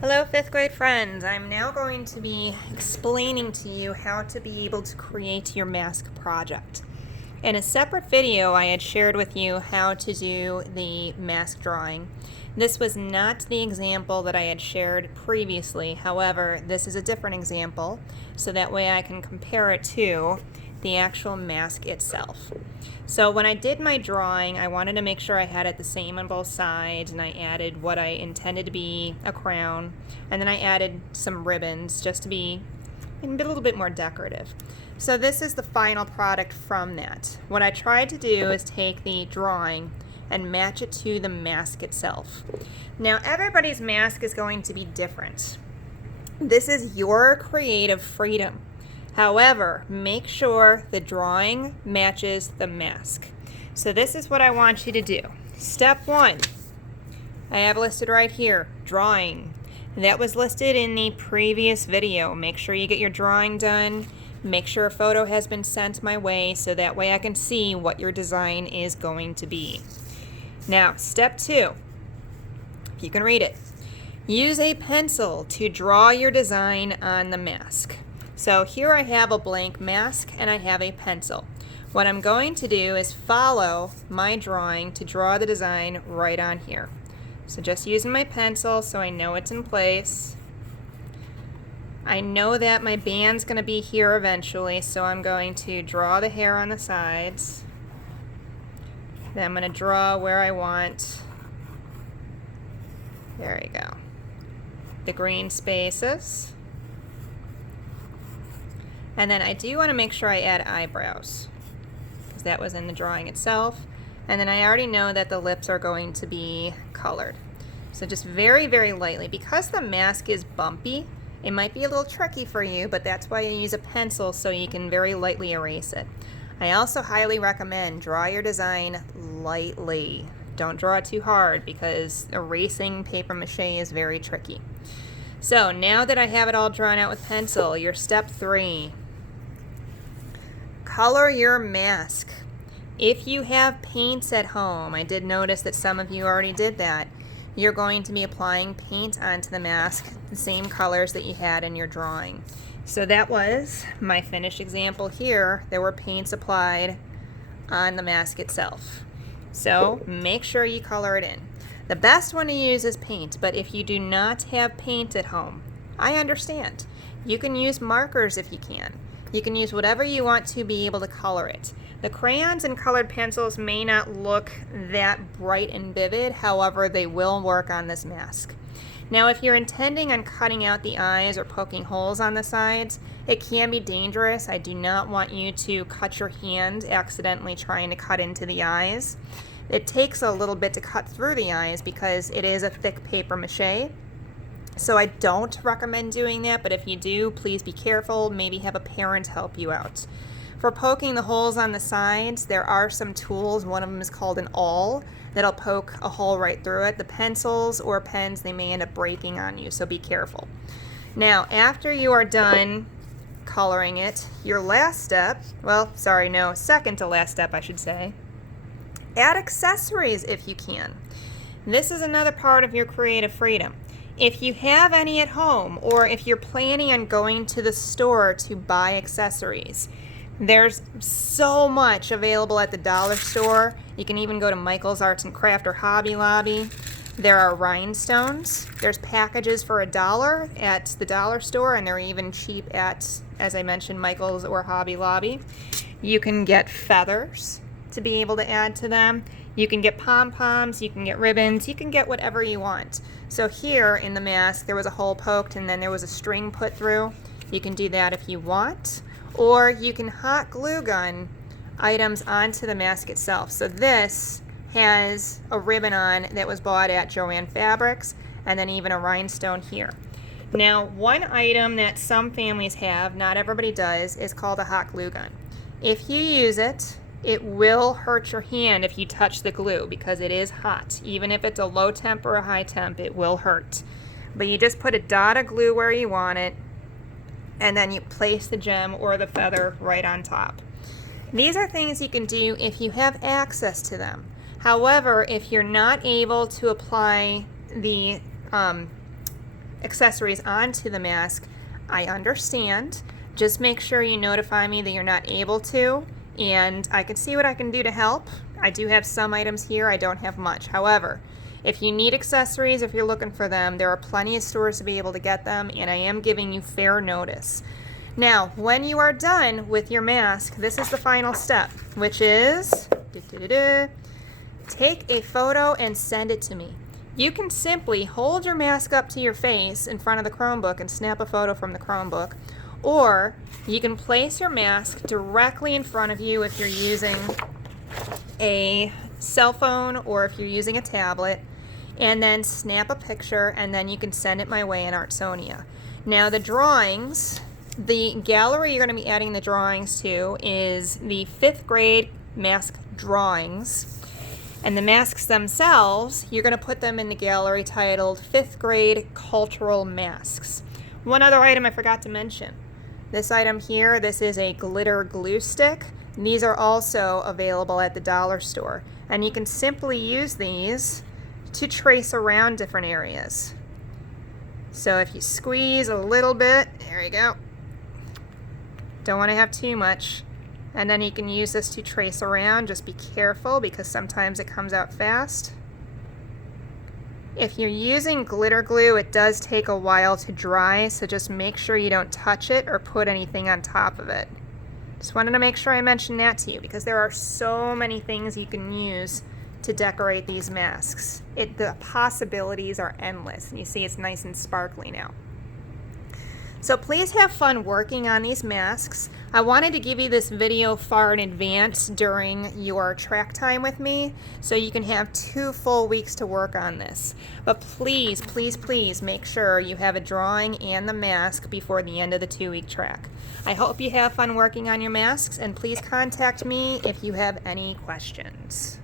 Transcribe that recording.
Hello, fifth grade friends. I'm now going to be explaining to you how to be able to create your mask project. In a separate video, I had shared with you how to do the mask drawing. This was not the example that I had shared previously. However, this is a different example, so that way I can compare it to the actual mask itself. So when I did my drawing, I wanted to make sure I had it the same on both sides, and I added what I intended to be a crown, and then I added some ribbons just to be a little bit more decorative. So this is the final product from that. What I tried to do is take the drawing and match it to the mask itself. Now everybody's mask is going to be different. This is your creative freedom. However, make sure the drawing matches the mask. So this is what I want you to do. Step 1, I have listed right here, drawing. That was listed in the previous video. Make sure you get your drawing done. Make sure a photo has been sent my way so that way I can see what your design is going to be. Now, step 2, if you can read it. Use a pencil to draw your design on the mask. So here I have a blank mask and I have a pencil. What I'm going to do is follow my drawing to draw the design right on here. So just using my pencil so I know it's in place. I know that my band's going to be here eventually, so I'm going to draw the hair on the sides. Then I'm going to draw where I want. There we go. The green spaces. And then I do want to make sure I add eyebrows, because that was in the drawing itself. And then I already know that the lips are going to be colored. So just very, very lightly. Because the mask is bumpy, it might be a little tricky for you, but that's why you use a pencil so you can very lightly erase it. I also highly recommend draw your design lightly. Don't draw it too hard because erasing paper mache is very tricky. So now that I have it all drawn out with pencil, your step 3. Color your mask. If you have paints at home, I did notice that some of you already did that, you're going to be applying paint onto the mask, the same colors that you had in your drawing. So that was my finished example here. There were paints applied on the mask itself. So make sure you color it in. The best one to use is paint, but if you do not have paint at home, I understand. You can use markers if you can. You can use whatever you want to be able to color it. The crayons and colored pencils may not look that bright and vivid, however, they will work on this mask. Now, if you're intending on cutting out the eyes or poking holes on the sides, it can be dangerous. I do not want you to cut your hand accidentally trying to cut into the eyes. It takes a little bit to cut through the eyes because it is a thick paper mache. So I don't recommend doing that, but if you do, please be careful. Maybe have a parent help you out. For poking the holes on the sides, there are some tools. One of them is called an awl that'll poke a hole right through it. The pencils or pens, they may end up breaking on you, so be careful. Now, after you are done coloring it, your last step, second to last step, I should say, add accessories if you can. This is another part of your creative freedom. If you have any at home, or if you're planning on going to the store to buy accessories, there's so much available at the dollar store. You can even go to Michael's Arts and Craft or Hobby Lobby. There are rhinestones. There's packages for $1 at the dollar store, and they're even cheap at, as I mentioned, Michael's or Hobby Lobby. You can get feathers to be able to add to them. You can get pom-poms, you can get ribbons, you can get whatever you want. So here in the mask, there was a hole poked and then there was a string put through. You can do that if you want. Or you can hot glue gun items onto the mask itself. So this has a ribbon on that was bought at Joann Fabrics, and then even a rhinestone here. Now, one item that some families have, not everybody does, is called a hot glue gun. If you use it, it will hurt your hand if you touch the glue because it is hot. Even if it's a low temp or a high temp, it will hurt. But you just put a dot of glue where you want it, and then you place the gem or the feather right on top. These are things you can do if you have access to them. However, if you're not able to apply the accessories onto the mask, I understand. Just make sure you notify me that you're not able to, and I can see what I can do to help. I do have some items here, I don't have much. However, if you need accessories, if you're looking for them, there are plenty of stores to be able to get them, and I am giving you fair notice. Now, when you are done with your mask, this is the final step, which is take a photo and send it to me. You can simply hold your mask up to your face in front of the Chromebook and snap a photo from the Chromebook, or you can place your mask directly in front of you if you're using a cell phone or if you're using a tablet, and then snap a picture, and then you can send it my way in Artsonia. Now the drawings, the gallery you're going to be adding the drawings to is the 5th grade mask drawings. And the masks themselves, you're going to put them in the gallery titled 5th grade cultural masks. One other item I forgot to mention. This item here, this is a glitter glue stick. And these are also available at the dollar store. And you can simply use these to trace around different areas. So if you squeeze a little bit, there you go. Don't want to have too much. And then you can use this to trace around. Just be careful because sometimes it comes out fast. If you're using glitter glue, it does take a while to dry, so just make sure you don't touch it or put anything on top of it. Just wanted to make sure I mentioned that to you because there are so many things you can use to decorate these masks. The possibilities are endless, and you see it's nice and sparkly now. So please have fun working on these masks. I wanted to give you this video far in advance during your track time with me so you can have 2 full weeks to work on this. But please, please, please make sure you have a drawing and the mask before the end of the 2-week track. I hope you have fun working on your masks, and please contact me if you have any questions.